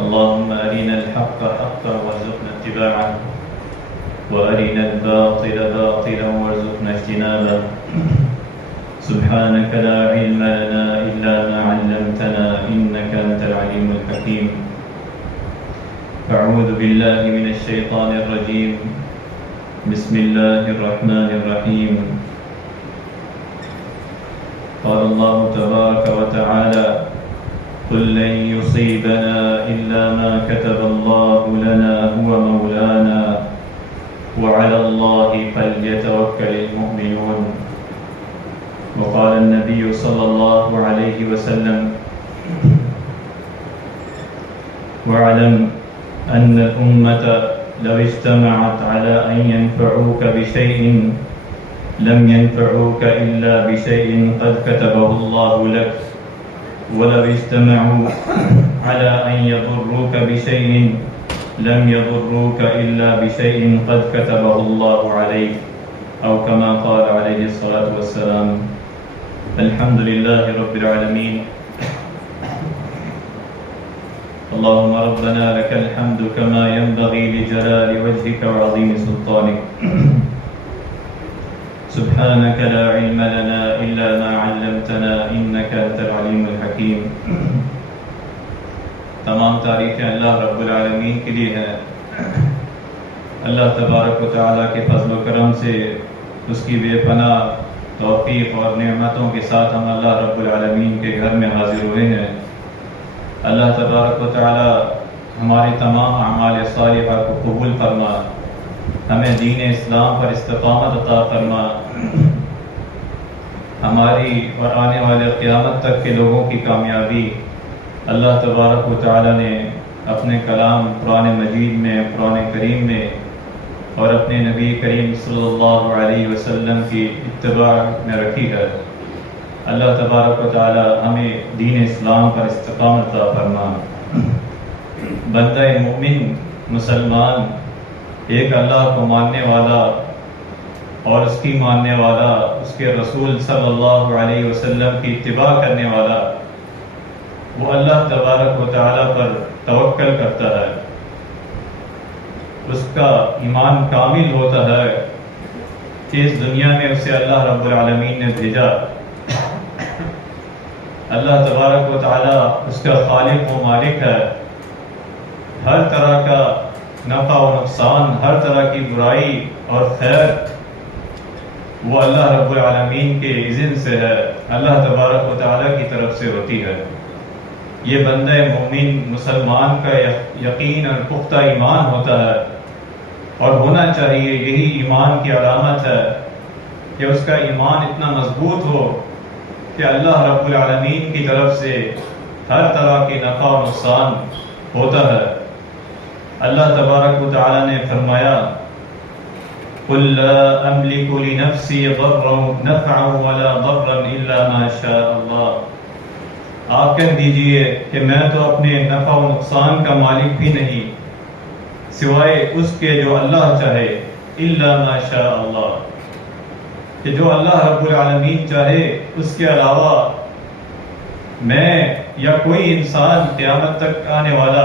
اللهم أرنا الحق حقا وارزقنا اتباعه وأرنا الباطل باطلا وارزقنا اجتنابه. سبحانك لا علم لنا إلا ما علمتنا إنك أنت العليم الحكيم. أعوذ بالله من الشيطان الرجيم. بسم الله الرحمن الرحيم. قال الله تبارك وتعالى: قل لن يصيبنا إلا ما كتب الله لنا هو مولانا وعلى الله فليتوكل المؤمنون. وقال النبي صلى الله عليه وسلم: واعلم أن الأمة لو اجتمعت على أن ينفعوك بشيء لم ينفعوك إلا بشيء قد كتبه الله لك، ولو اجتمعوا على أن يضروك بشيء لم يضروك إلا بشيء قد كتبه الله عليك، أو كما قال عليه الصلاة والسلام. الحمد لله رب العالمين. اللهم ربنا لك الحمد كما ينبغي لجلال وجهك وعظيم سلطانك. سبحانك لا علم لنا إلا ما علمتنا إنك أنت العليم الحكيم. تمام تعریفیں اللہ رب العالمین کے لیے ہیں. اللہ تبارک و تعالیٰ کے فضل و کرم سے اس کی بے پناہ توفیق اور نعمتوں کے ساتھ ہم اللہ رب العالمین کے گھر میں حاضر ہوئے ہیں. اللہ تبارک و تعالیٰ ہمارے تمام اعمال صالحہ کو قبول فرما، ہمیں دین اسلام پر استقامت عطا فرما، ہماری اور آنے والے قیامت تک کے لوگوں کی کامیابی اللہ تبارک و تعالیٰ نے اپنے کلام قرآن مجید میں، قرآن کریم میں اور اپنے نبی کریم صلی اللہ علیہ وسلم کی اتباع میں رکھی ہے. اللہ تبارک و تعالیٰ ہمیں دین اسلام پر استقامت عطا فرما. بندہ مومن مسلمان ایک اللہ کو ماننے والا اور اس کی ماننے والا، اس کے رسول صلی اللہ علیہ وسلم کی اتباع کرنے والا، وہ اللہ تبارک و تعالیٰ پر توکل کرتا ہے. اس کا ایمان کامل ہوتا ہے کہ اس دنیا میں اسے اللہ رب العالمین نے بھیجا. اللہ تبارک و تعالیٰ اس کا خالق و مالک ہے. ہر طرح کا نفع و نقصان، ہر طرح کی برائی اور خیر وہ اللہ رب العالمین کے اذن سے ہے، اللہ تبارک و تعالیٰ کی طرف سے ہوتی ہے. یہ بندہ مومن مسلمان کا یقین اور پختہ ایمان ہوتا ہے، اور ہونا چاہیے. یہی ایمان کی علامت ہے کہ اس کا ایمان اتنا مضبوط ہو کہ اللہ رب العالمین کی طرف سے ہر طرح کی نفع و نقصان ہوتا ہے. اللہ تبارک و تعالی نے فرمایا: قُلْ لَا أَمْلِكُ لِنَفْسِي نَفْعًا وَلَا ضَرًّا إِلَّا مَا شَاءَ اللَّهُ. آپ کہہ دیجئے کہ میں تو اپنے نفع و نقصان کا مالک بھی نہیں سوائے اس کے جو اللہ چاہے. إِلَّا مَا شَاءَ اللَّهُ، کہ جو اللہ رب العالمین چاہے اس کے علاوہ میں یا کوئی انسان قیامت تک آنے والا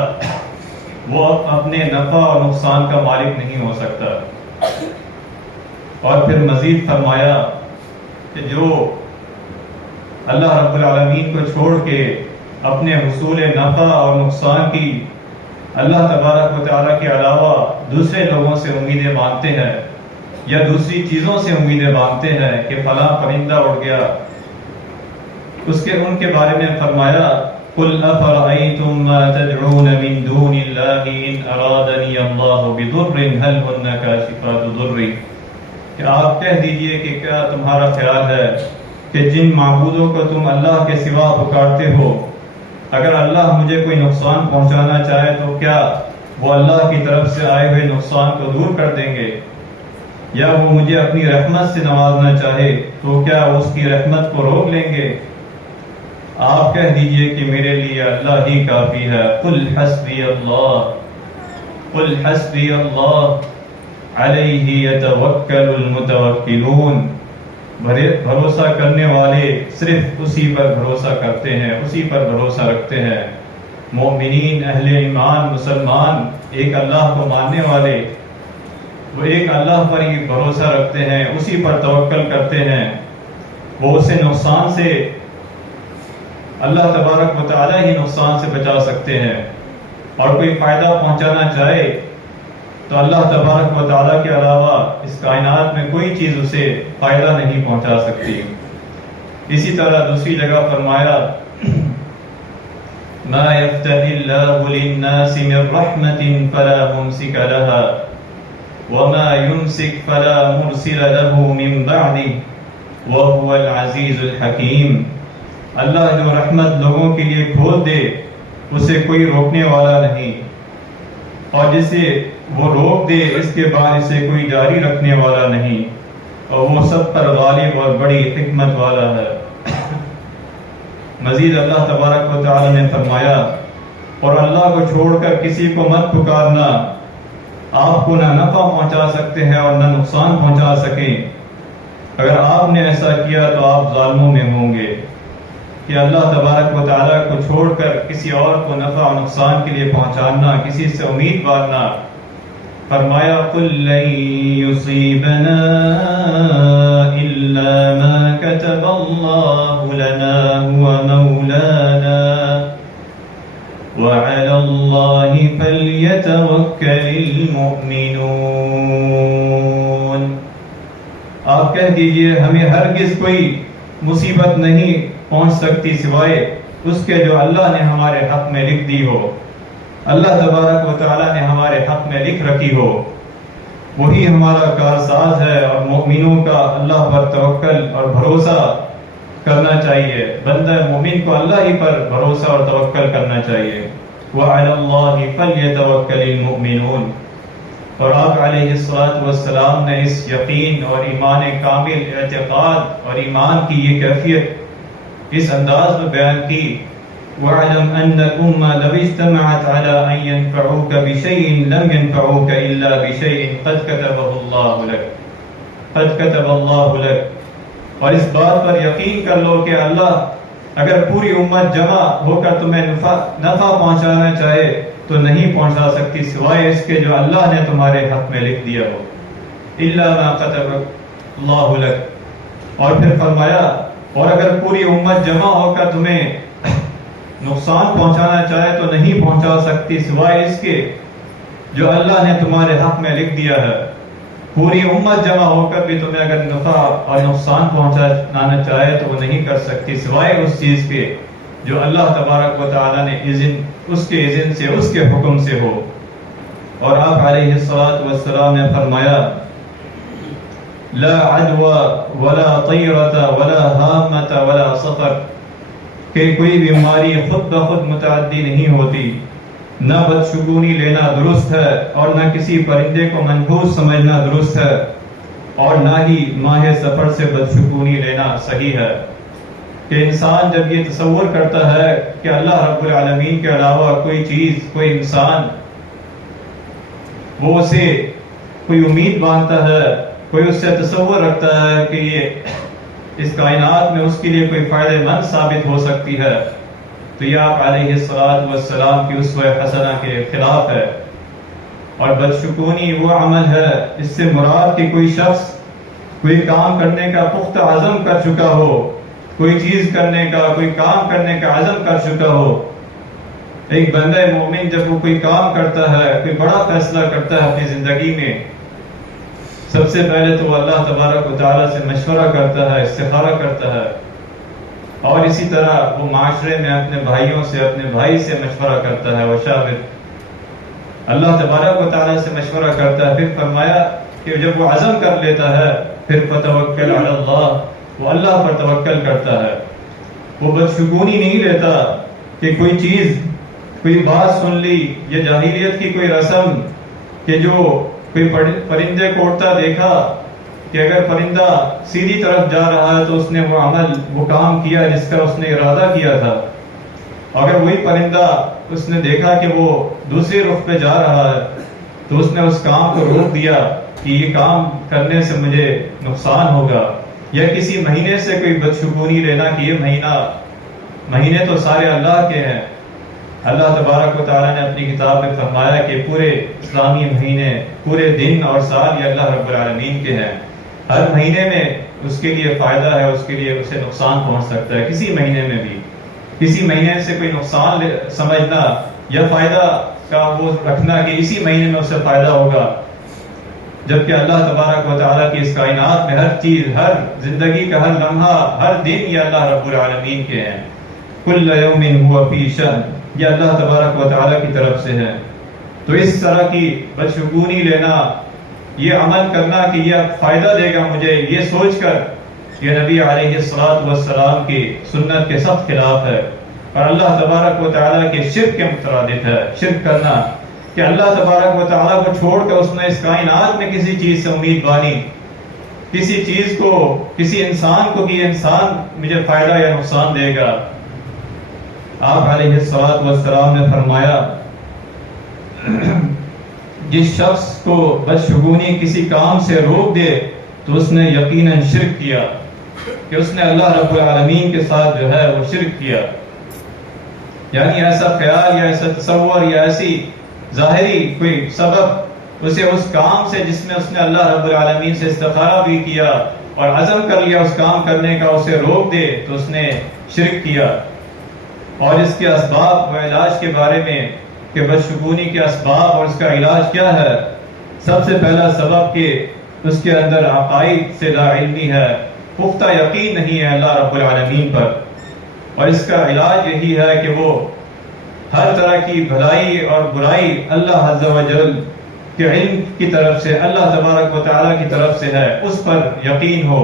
وہ اپنے نفع اور نقصان کا مالک نہیں ہو سکتا. اور پھر مزید فرمایا کہ جو اللہ رب العالمین کو چھوڑ کے اپنے حصول نفع اور نقصان کی اللہ تبارک و تعالیٰ کے علاوہ دوسرے لوگوں سے امیدیں باندھتے ہیں یا دوسری چیزوں سے امیدیں باندھتے ہیں کہ فلاں پرندہ اڑ گیا، ان کے بارے میں فرمایا: قُلْ أَفَرَأَيْتُمْ مَا تَدْعُونَ مِن دُونِ اللَّهِ إِنْ أَرَادَنِيَ اللَّهُ بِضُرٍّ هَلْ هُنَّ كَاشِفَاتُ ضُرِّهِ. کہ آپ کہہ دیجئے کہ کیا تمہارا خیال ہے کہ جن معبودوں کو تم اللہ کے سوا پکارتے ہو، اگر اللہ مجھے کوئی نقصان پہنچانا چاہے تو کیا وہ اللہ کی طرف سے آئے ہوئے نقصان کو دور کر دیں گے؟ یا وہ مجھے اپنی رحمت سے نوازنا چاہے تو کیا وہ اس کی رحمت کو روک لیں گے؟ آپ کہہ دیجئے کہ میرے لیے اللہ ہی کافی ہے. قُلْ حَسْبِيَ اللَّهُ قُلْ حَسْبِيَ اللَّهُ عَلَيْهِ يَتَوَكَّلُ الْمُتَوَكِّلُونَ. بھروسہ کرنے والے صرف اسی پر بھروسہ کرتے ہیں، اسی پر بھروسہ رکھتے ہیں. مومنین، اہل ایمان، مسلمان، ایک اللہ کو ماننے والے، وہ ایک اللہ پر ہی بھروسہ رکھتے ہیں، اسی پر توکل کرتے ہیں، وہ اسے نقصان سے، اللہ تبارک و تعالی ہی نقصان سے بچا سکتے ہیں، اور کوئی فائدہ پہنچانا چاہے تو اللہ تبارک و تعالی کے علاوہ اس کائنات میں کوئی چیز اسے فائدہ نہیں پہنچا سکتی۔ اسی طرح دوسری جگہ فرمایا ما يفتح الله للناس من رحمة فلا ممسك لها وما يمسك فلا مرسل له من بعده وهو العزيز الحكيم۔ اللہ جو رحمت لوگوں کے لیے کھول دے اسے کوئی روکنے والا نہیں، اور جسے وہ روک دے اس کے بعد اسے کوئی جاری رکھنے والا نہیں، اور وہ سب پر غالب اور بڑی حکمت والا ہے۔ مزید اللہ تبارک و تعالی نے فرمایا اور اللہ کو چھوڑ کر کسی کو مت پکارنا، آپ کو نہ نفع پہنچا سکتے ہیں اور نہ نقصان پہنچا سکیں، اگر آپ نے ایسا کیا تو آپ ظالموں میں ہوں گے۔ کہ اللہ تبارک و تعالیٰ کو چھوڑ کر کسی اور کو نفع و نقصان کے لیے پہنچانا، کسی سے امید باندھنا۔ فرمایا قُلْ لَن يُصِيبَنَا إِلَّا مَا كَتَبَ اللَّهُ لَنَا هُوَ مَوْلَانَا وَعَلَى اللَّهِ فَلْيَتَوَكَّلِ الْمُؤْمِنُونَ۔ آپ کہہ دیجئے ہمیں ہرگز کوئی مصیبت نہیں پہنچ سکتی سوائے اس کے جو اللہ نے ہمارے حق میں لکھ دی ہو، اللہ تبارک و تعالیٰ نے ہمارے حق میں لکھ رکھی ہو، وہی ہمارا کارساز ہے۔ اور مومنوں کا اللہ پر توکل اور بھروسہ کرنا چاہیے، بندہ مومن کو اللہ ہی پر بھروسہ اور توکل کرنا چاہیے۔ وَعَلَى اللَّهِ فَلْيَتَوَكَّلِ الْمُؤْمِنُونَ۔ اور آپ علیہ السلام نے اس یقین اور ایمان کامل، اعتقاد اور ایمان کی یہ کیفیت اس انداز میں بیان کی، وَاعْلَمْ أَنَّ الْأُمَّةَ لَوِ اجْتَمَعَتْ عَلَىٰ أَن يَنفَعُوكَ بِشَيْءٍ لَمْ يَنفَعُوكَ إِلَّا بِشَيْءٍ قَدْ كَتَبَهُ اللَّهُ لَكَ۔ اور اس بات پر یقین کر لو کہ اللہ اگر پوری امت جمع ہو کر تمہیں نفع پہنچانا چاہے تو نہیں پہنچا سکتی سوائے اس کے جو اللہ نے تمہارے حق میں لکھ دیا ہو، إِلَّا مَا كَتَبَ اللَّهُ لَكَ۔ اور پھر فرمایا اور اگر پوری امت جمع ہو کر تمہیں نقصان پہنچانا چاہے تو نہیں پہنچا سکتی سوائے اس کے جو اللہ نے تمہارے حق میں لکھ دیا ہے۔ پوری امت جمع ہو کر بھی تمہیں اگر نفع اور نقصان پہنچانا چاہے تو وہ نہیں کر سکتی سوائے اس چیز کے جو اللہ تبارک و تعالیٰ نے اس کے اذن سے، اس کے حکم سے ہو۔ اور آپ علیہ السلام نے فرمایا لا عدوى ولا طیرة ولا ہامة ولا سفر، کہ کوئی بیماری خود بخود متعدی نہیں ہوتی، نہ بدشگونی لینا درست ہے اور نہ کسی پرندے کو منحوس سمجھنا درست ہے، اور نہ ہی ماہ سفر سے بدشگونی لینا صحیح ہے۔ کہ انسان جب یہ تصور کرتا ہے کہ اللہ رب العالمین کے علاوہ کوئی چیز، کوئی انسان، وہ اسے کوئی امید باندھتا ہے، کوئی اس سے تصور رکھتا ہے کہ یہ اس کائنات میں اس کے لیے کوئی فائدہ مند ثابت ہو سکتی ہے، تو یہ آپ علیہ السلام کی اسوہ حسنہ کے خلاف ہے۔ اور بدشگونی وہ عمل ہے اس سے مراد کہ کوئی شخص کوئی کام کرنے کا پختہ عزم کر چکا ہو، کوئی چیز کرنے کا، کوئی کام کرنے کا عزم کر چکا ہو۔ ایک بندہ مومن جب وہ کوئی کام کرتا ہے، کوئی بڑا فیصلہ کرتا ہے اپنی زندگی میں، سب سے پہلے تو وہ اللہ تبارک و تعالیٰ سے مشورہ کرتا ہے، استخارہ کرتا ہے، اور اسی طرح وہ معاشرے میں اپنے بھائیوں سے، اپنے بھائی سے مشورہ کرتا ہے، وہ شاور اللہ تبارک و تعالیٰ سے مشورہ کرتا ہے۔ پھر فرمایا کہ جب وہ عزم کر لیتا ہے پھر فَتَوَكَّلْ عَلَى اللَّهِ، وہ اللہ پر توکل کرتا ہے۔ وہ بدشگونی نہیں لیتا کہ کوئی چیز، کوئی بات سن لی، یا جاہلیت کی کوئی رسم کہ جو کوئی پرندے کو اڑتا دیکھا کہ اگر پرندہ سیدھی طرف جا رہا ہے تو اس نے وہ عمل، وہ کام کیا جس کا اس نے ارادہ کیا تھا، اگر وہی پرندہ اس نے دیکھا کہ وہ دوسرے رخ پہ جا رہا ہے تو اس نے اس کام کو روک دیا کہ یہ کام کرنے سے مجھے نقصان ہوگا۔ یا کسی مہینے سے کوئی بدشگونی لینا کہ یہ مہینے تو سارے اللہ کے ہیں، اللہ تبارک و تعالیٰ نے اپنی کتاب میں فرمایا کہ پورے اسلامی مہینے، پورے دن اور سال یہ اللہ رب العالمین کے ہیں. ہر مہینے میں اس کے لیے فائدہ ہے، اس کے لیے اسے نقصان پہنچ سکتا ہے. کسی مہینے میں بھی کسی مہینے سے کوئی نقصان سمجھنا یا فائدہ کا وہ رکھنا کہ اسی مہینے میں اسے فائدہ ہوگا، جبکہ اللہ تبارک و تعالیٰ کی اس کائنات میں ہر چیز، ہر زندگی کا ہر لمحہ، ہر دن یہ اللہ رب العالمین کے ہیں. کل یوم ہوا فی شأن، یہ اللہ تبارک و تعالیٰ کی طرف سے ہے. تو اس طرح کی بدشگونی لینا، یہ عمل کرنا کہ یہ فائدہ دے گا مجھے، یہ سوچ کر یہ نبی علیہ الصلوۃ والسلام کی سنت کے سخت خلاف ہے اور اللہ تبارک و تعالیٰ کے شرک کے مترادف ہے. شرک کرنا کہ اللہ تبارک و تعالیٰ کو چھوڑ کر اس نے اس کائنات میں کسی چیز سے امید بانی، کسی چیز کو، کسی انسان کو کہ یہ انسان مجھے فائدہ یا نقصان دے گا. آپ علیہ الصلوۃ والسلام نے فرمایا جس شخص کو بدشگونی کسی کام سے روک دے تو اس نے یقیناً شرک کیا، کہ اس نے اللہ رب العالمین کے ساتھ جو ہے وہ شرک کیا. یعنی ایسا خیال یا ایسا تصور یا ایسی ظاہری کوئی سبب اسے اس کام سے جس میں اس نے اللہ رب العالمین سے استخارہ بھی کیا اور عزم کر لیا اس کام کرنے کا، اسے روک دے تو اس نے شرک کیا. اور اس کے اسباب و علاج کے بارے میں کہ بدشگونی کے اسباب اور اس کا علاج کیا ہے، سب سے پہلا سبب کہ اس کے اندر عقائد سے لا علمی ہے، پختہ یقین نہیں ہے اللہ رب العالمین پر. اور اس کا علاج یہی ہے کہ وہ ہر طرح کی بھلائی اور برائی اللہ عز و جل کے علم کی طرف سے، اللہ تبارک و تعالیٰ کی طرف سے ہے، اس پر یقین ہو،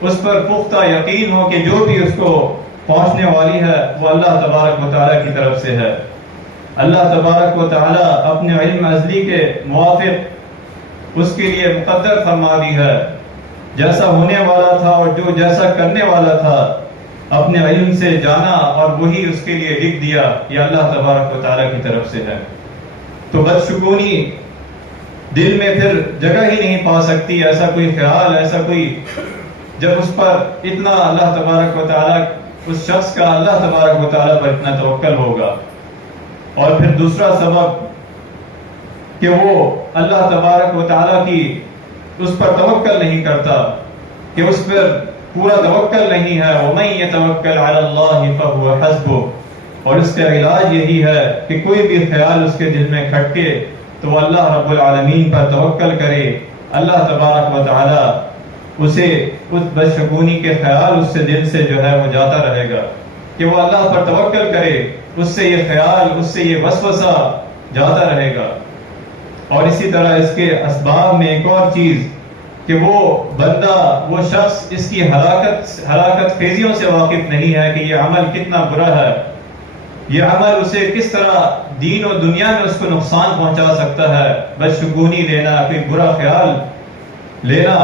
اس پر پختہ یقین ہو کہ جو بھی اس کو پہنچنے والی ہے وہ اللہ تبارک و تعالیٰ کی طرف سے ہے. اللہ تبارک و تعالیٰ اپنے علم ازلی کے موافق اس کے لیے مقدر فرما دی ہے. جیسا ہونے والا تھا اور جو جیسا کرنے والا تھا اپنے علم سے جانا اور وہی اس کے لیے لکھ دیا، یہ اللہ تبارک و تعالیٰ کی طرف سے ہے. تو بدشگونی دل میں پھر جگہ ہی نہیں پا سکتی، ایسا کوئی خیال، ایسا کوئی، جب اس پر اتنا اللہ تبارک و تعالیٰ، اس شخص کا اللہ تبارک و تعالیٰ پر اتنا توکل ہوگا. اور پھر دوسرا سبب کہ وہ اللہ تبارک و تعالیٰ کی اس پر توکل نہیں کرتا، کہ اس پر پورا توکل نہیں ہے. وَمَن يَتَوَكَّلْ عَلَى اللَّهِ فَهُوَ حَسْبُهُ. اور اس کا علاج یہی ہے کہ کوئی بھی خیال اس کے دل میں کھٹکے تو وہ اللہ رب العالمین پر توکل کرے. اللہ تبارک و تعالیٰ اسے اس بدشگونی کے خیال اس سے دل سے جو ہے وہ جاتا رہے گا، کہ وہ اللہ پر توکل کرے، اس سے یہ خیال، اس سے یہ وسوسہ جاتا رہے گا. اور اسی طرح اس کے اسباب میں ایک اور چیز کہ وہ بندہ، وہ شخص اس کی ہلاکت خیزیوں سے واقف نہیں ہے کہ یہ عمل کتنا برا ہے، یہ عمل اسے کس طرح دین و دنیا میں اس کو نقصان پہنچا سکتا ہے. بدشگونی لینا، کوئی برا خیال لینا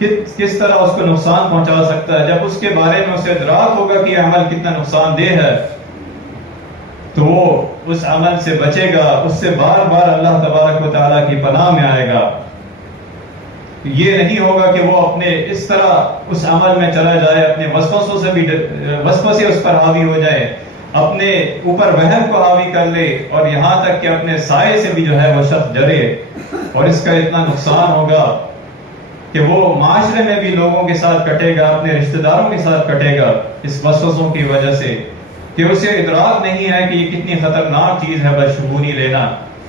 کس طرح اس کو نقصان پہنچا سکتا ہے. جب اس کے بارے میں اسے ادراک ہوگا کہ یہ عمل کتنا نقصان دہ ہے تو وہ اس عمل سے بچے گا، اس سے بار بار اللہ تبارک و تعالیٰ کی پناہ میں آئے گا. یہ نہیں ہوگا کہ وہ اپنے اس طرح اس عمل میں چلا جائے، اپنے وسوسوں سے بھی وسوسے اس پر حاوی ہو جائے، اپنے اوپر وہم کو حاوی کر لے، اور یہاں تک کہ اپنے سائے سے بھی جو ہے وہ شخص ڈرے. اور اس کا اتنا نقصان ہوگا کہ وہ معاشرے میں بھی لوگوں کے ساتھ کٹے گا، اپنے رشتہ داروں کے ساتھ کٹے گا اس وسوسوں کی وجہ سے، کہ اسے ادراک نہیں ہے کہ یہ کتنی خطرناک چیز ہے بدشگونی لینا.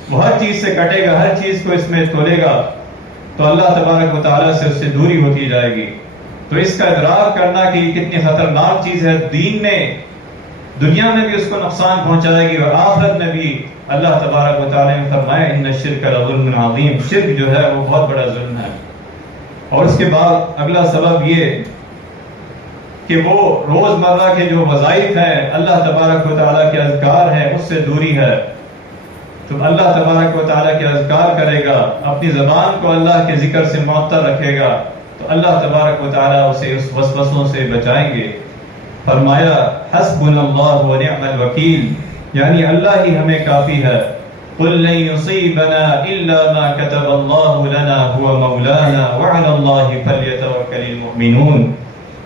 وہ ہر چیز سے کٹے گا، ہر چیز کو اس میں تولے گا تو اللہ تبارک و تعالیٰ سے اس سے دوری ہوتی جائے گی. تو اس کا ادراک کرنا کہ یہ کتنی خطرناک چیز ہے، دین میں، دنیا میں بھی اس کو نقصان پہنچائے گی اور آخرت میں بھی. اللہ تبارک و تعالیٰ نے فرمایا ان الشرک لظلم عظیم، شرک جو ہے وہ بہت بڑا ظلم ہے. اور اس کے بعد اگلا سبب یہ کہ وہ روزمرہ کے جو وظائف ہیں، اللہ تبارک و تعالیٰ کے اذکار ہیں، اس سے دوری ہے. تو اللہ تبارک و تعالیٰ کے اذکار کرے گا، اپنی زبان کو اللہ کے ذکر سے معطر رکھے گا تو اللہ تبارک و تعالیٰ اسے اس وسوسوں سے بچائیں گے. فرمایا حسبنا اللہ ونعم الوکیل، یعنی اللہ ہی ہمیں کافی ہے. قل لن يصيبنا الا ما كتب الله لنا هو مولانا وعلى الله فليتوكل المؤمنون.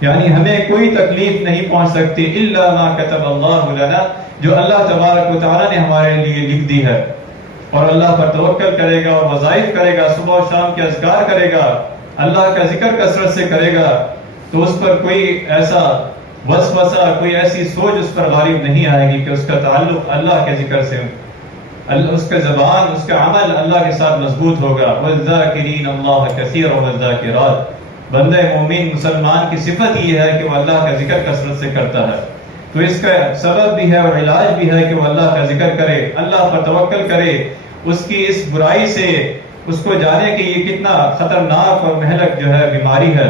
یعنی ہمیں کوئی تکلیف نہیں پہنچ سکتی الا ما كتب اللہ لنا، جو اللہ تبارک و تعالیٰ نے ہمارے لیے لکھ دی ہے. اور اللہ پر توکل کرے گا اور وظائف کرے گا، صبح و شام کے اذکار کرے گا، اللہ کا ذکر کثرت سے کرے گا، تو اس پر کوئی ایسا وسوسہ، کوئی ایسی سوچ اس پر غالب نہیں آئے گی کہ اس کا تعلق اللہ کے ذکر سے، اس کا زبان، اس کا عمل اللہ کے ساتھ مضبوط ہوگا. وَالذَّاكِرِينَ اللَّهَ كَثِيرًا وَالذَّاكِرَاتِ، بندہ مومن مسلمان کی صفت یہ ہے کہ وہ اللہ کا ذکر کثرت سے کرتا ہے. تو اس کا سبب بھی ہے اور علاج بھی ہے کہ وہ اللہ کا ذکر کرے، اللہ پر توکل کرے، اس کی اس برائی سے اس کو جانے کہ یہ کتنا خطرناک اور مہلک جو ہے بیماری ہے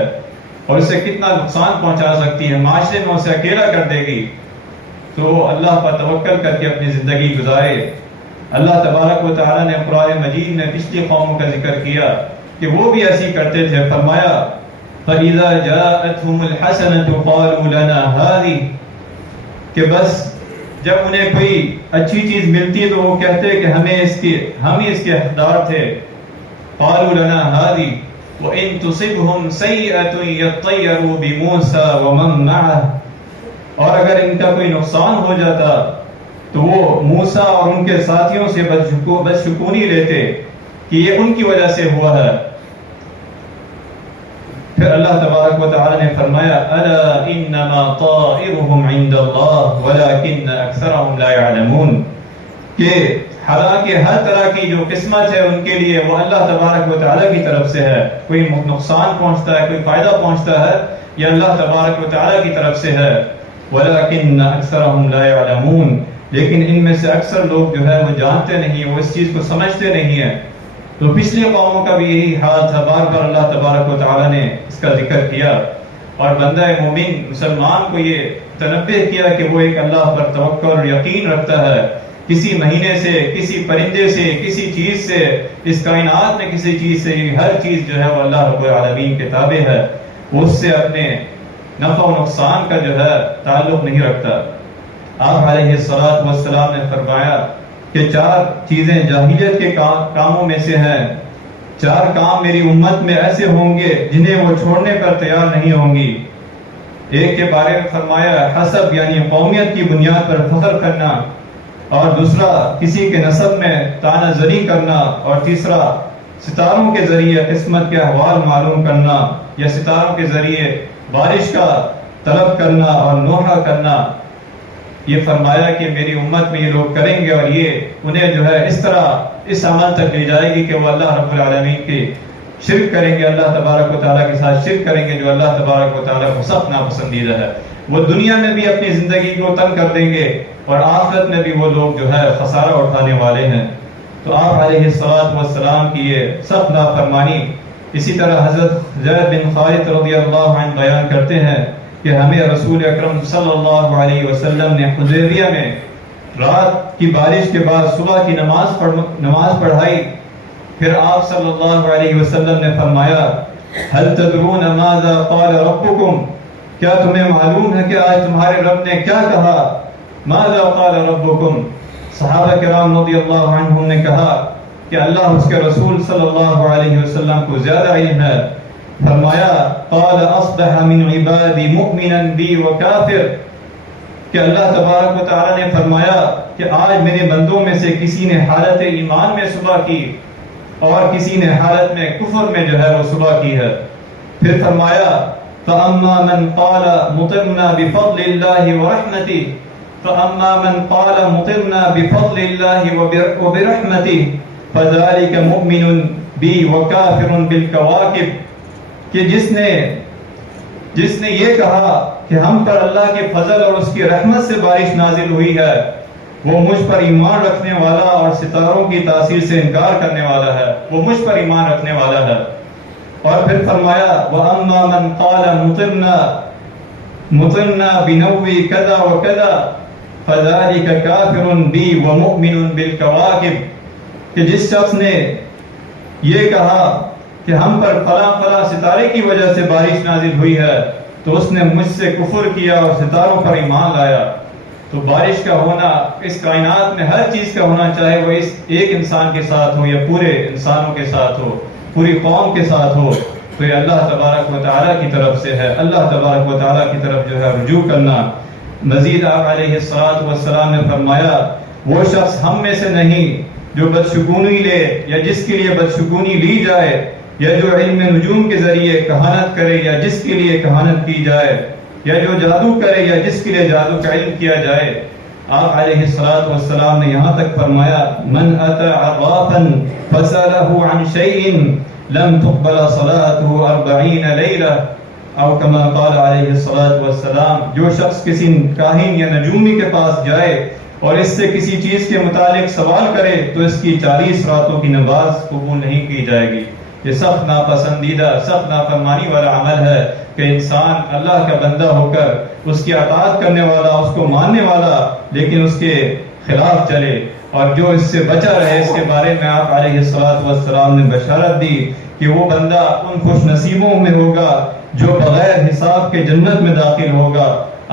اور اسے کتنا نقصان پہنچا سکتی ہے، معاشرے میں اسے اکیلا کر دے گی. تو اللہ پر توکل کر کے اپنی زندگی گزارے. اللہ تبارک و تعالیٰ نے قرآن مجید میں پچھلی قوموں کا ذکر کیا کہ وہ بھی ایسی کرتے تھے. فرمایا فَإِذَا جَاءَتْهُمُ الْحَسَنَةُ قَالُوا لَنَا هَذِهِ، کہ بس جب انہیں کوئی اچھی چیز ملتی تو وہ کہتے کہ ہم ہی اس کے حقدار تھے. قَالُوا لَنَا هَذِهِ وَإِن تُصِبْهُمْ سَيِّئَةٌ يَطَّيَّرُوا بِمُوسَى وَمَن مَّعَهُ، اور اگر ان کا کوئی نقصان ہو جاتا تو وہ موسیٰ اور ان کے ساتھیوں سے بدشگونی لیتے کہ یہ ان کی وجہ سے ہوا ہے. پھر اللہ تبارک و تعالی نے فرمایا الا انما طائرهم عند اللہ ولكن اکثرهم لا يعلمون، کہ حالانکہ ہر طرح کی جو قسمت ہے ان کے لیے وہ اللہ تبارک و تعالی کی طرف سے ہے. کوئی نقصان پہنچتا ہے، کوئی فائدہ پہنچتا ہے، یہ اللہ تبارک و تعالی کی طرف سے ہے. ولكن اکثرهم لا يعلمون، لیکن ان میں سے اکثر لوگ جو ہے وہ جانتے نہیں، وہ اس چیز کو سمجھتے نہیں ہیں. تو پچھلی قوموں کا بھی یہی حال تھا. بار بار اللہ تبارک و تعالی نے اس کا ذکر کیا اور بندہ مومن مسلمان کو یہ تنبیہ کیا کہ وہ ایک اللہ پر توکل اور یقین رکھتا ہے. کسی مہینے سے، کسی پرندے سے، کسی چیز سے، اس کائنات میں کسی چیز سے، ہر چیز جو ہے وہ اللہ رب العالمین کے تابع ہے. وہ اس سے اپنے نفع و نقصان کا جو ہے تعلق نہیں رکھتا. آپ علیہ الصلوۃ والسلام نے فرمایا کہ 4 چیزیں جاہلیت کے کاموں میں سے ہیں. 4 کام میری امت میں ایسے ہوں گے جنہیں وہ چھوڑنے پر تیار نہیں ہوں گی. ایک کے بارے میں فرمایا حسب، یعنی قومیت کی بنیاد پر فخر کرنا، اور دوسرا کسی کے نسب میں طعنہ زنی کرنا، اور تیسرا ستاروں کے ذریعے قسمت کے احوال معلوم کرنا یا ستاروں کے ذریعے بارش کا طلب کرنا اور نوحہ کرنا. یہ فرمایا کہ میری امت میں یہ لوگ کریں گے اور یہ انہیں جو ہے اس طرح اس عمل تک لے جائے گی کہ وہ اللہ رب العالمین کی شرک کریں گے، اللہ تبارک و تعالیٰ کے ساتھ شرک کریں گے جو اللہ تبارک و تعالیٰ کو سخت ناپسندیدہ ہے. وہ دنیا میں بھی اپنی زندگی کو تنگ کر دیں گے اور آخرت میں بھی وہ لوگ جو ہے خسارہ اٹھانے والے ہیں. تو آپ علیہ الصلوۃ والسلام کی یہ سخت نافرمانی. اسی طرح حضرت زید بن خالد رضی اللہ عنہ بیان کرتے ہیں کہ ہمیں رسول اکرم صلی اللہ علیہ وسلم نے حدیبیہ میں رات کی بارش کے بعد صبح کی نماز پڑھائی. پھر آپ صلی اللہ علیہ وسلم نے فرمایا هل تدرون ماذا قال ربكم، کیا تمہیں معلوم ہے کہ آج تمہارے رب نے کیا کہا؟ ماذا قال ربكم، صحابہ کرام رضی اللہ عنہم نے کہا کہ اللہ اس کے رسول صلی اللہ علیہ وسلم کو زیادہ علم ہے. فرمایا قال اصبح من عبادی مؤمنا بی وکافر، کہ اللہ تبارک و تعالی نے فرمایا کہ آج میرے بندوں میں سے کسی نے حالت ایمان میں صبح کی اور کسی نے حالت میں کفر میں جو ہے وہ صبح کی ہے. پھر فرمایا فاما من قال مطرنا بفضل اللہ ورحمتہ، فاما من قال مطرنا بفضل اللہ وبرحمتہ فذلك مؤمن بی وکافر بالکواکب، کہ جس نے یہ کہا کہ ہم پر اللہ کے فضل اور اس کی رحمت سے بارش نازل ہوئی ہے، وہ مجھ پر ایمان رکھنے والا اور ستاروں کی تاثیر سے انکار کرنے والا ہے، وہ مجھ پر ایمان رکھنے والا ہے. اور پھر فرمایا وَأَمَّا مَنْ قَالَ مُطِرْنَا بِنَوِّ كَذَا وَكَذَا فَذَلِكَ كَافِرٌ بِي وَمُؤْمِنٌ بِالْكَوَاكِبِ، کہ جس شخص نے یہ کہا کہ ہم پر فلاں فلاں ستارے کی وجہ سے بارش نازل ہوئی ہے تو اس نے مجھ سے کفر کیا اور ستاروں پر ایمان لایا. تو بارش کا ہونا اس کائنات میں ہر چیز کا ہونا، چاہے وہ اس ایک انسان کے ساتھ ہو یا پورے انسانوں کے ساتھ ہو، پوری قوم کے ساتھ ہو، تو یہ اللہ تبارک و تعالیٰ کی طرف سے ہے. اللہ تبارک و تعالیٰ کی طرف جو ہے رجوع کرنا. مزید آپ علیہ الصلوۃ والسلام نے فرمایا وہ شخص ہم میں سے نہیں جو بدشگونی لے یا جس کے لیے بدشگونی لی جائے یا جو علم نجوم کے ذریعے کہانت کرے یا جس کے لیے کہانت کی جائے یا جو جادو کرے یا جس کے لیے جادو کا علم کیا جائے. آپ علیہ الصلوۃ والسلام نے یہاں تک فرمایا من اتى عرافا فسأله عن شيء لم تقبل صلاته 40 ليلة او كما قال علیہ الصلوۃ والسلام. جو شخص کسی کاہن یا نجومی کے پاس جائے اور اس سے کسی چیز کے متعلق سوال کرے تو اس کی 40 راتوں کی نماز قبول نہیں کی جائے گی. یہ سخت ناپسندیدہ سخت نافرمانی والا عمل ہے کہ انسان اللہ کا بندہ ہو کر اس کی اطاعت کرنے والا اس کو ماننے والا لیکن اس کے خلاف چلے اور جو اس سے بچا رہے. اس کے بارے میں آپ علیہ الصلوۃ والسلام نے بشارت دی کہ وہ بندہ ان خوش نصیبوں میں ہوگا جو بغیر حساب کے جنت میں داخل ہوگا.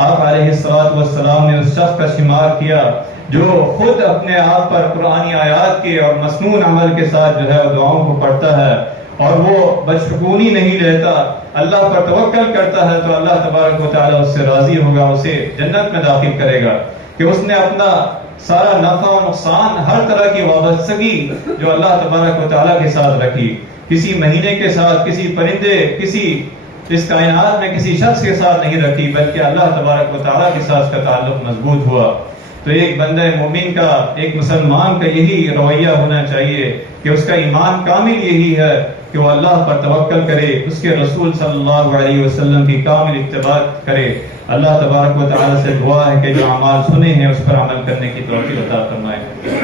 آپ علیہ الصلوۃ والسلام نے اس شخص کا شمار کیا جو خود اپنے آپ پر قرآنی آیات کے اور مسنون عمل کے ساتھ جو ہے دعاؤں کو پڑھتا ہے اور وہ بدشگونی نہیں رہتا, اللہ پر توکل کرتا ہے تو اللہ تبارک و تعالیٰ اس سے راضی ہوگا, اسے جنت میں داخل کرے گا. کہ اس نے اپنا سارا نفع و نقصان ہر طرح کی وابستگی جو اللہ تبارک و تعالیٰ کے ساتھ رکھی, کسی مہینے کے ساتھ, کسی پرندے, کسی اس کائنات میں کسی شخص کے ساتھ نہیں رکھی بلکہ اللہ تبارک و تعالیٰ کے ساتھ کا تعلق مضبوط ہوا. تو ایک بندہ مومن کا, ایک مسلمان کا یہی رویہ ہونا چاہیے کہ اس کا ایمان کامل یہی ہے کہ وہ اللہ پر توکل کرے, اس کے رسول صلی اللہ علیہ وسلم کی کامل اتباع کرے. اللہ تبارک و تعالیٰ سے دعا ہے کہ جو اعمال سنے ہیں اس پر عمل کرنے کی توفیق عطا فرمائے.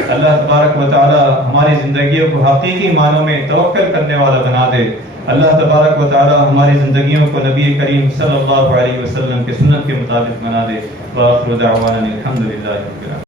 اللہ تبارک و تعالیٰ ہماری زندگیوں کو حقیقی معنوں میں توکل کرنے والا بنا دے. اللہ تبارک و تعالیٰ ہماری زندگیوں کو نبی کریم صلی اللہ علیہ وسلم کے سنت کے مطابق بنا دے. وآخر دعوانا الحمدللہ رب العالمین.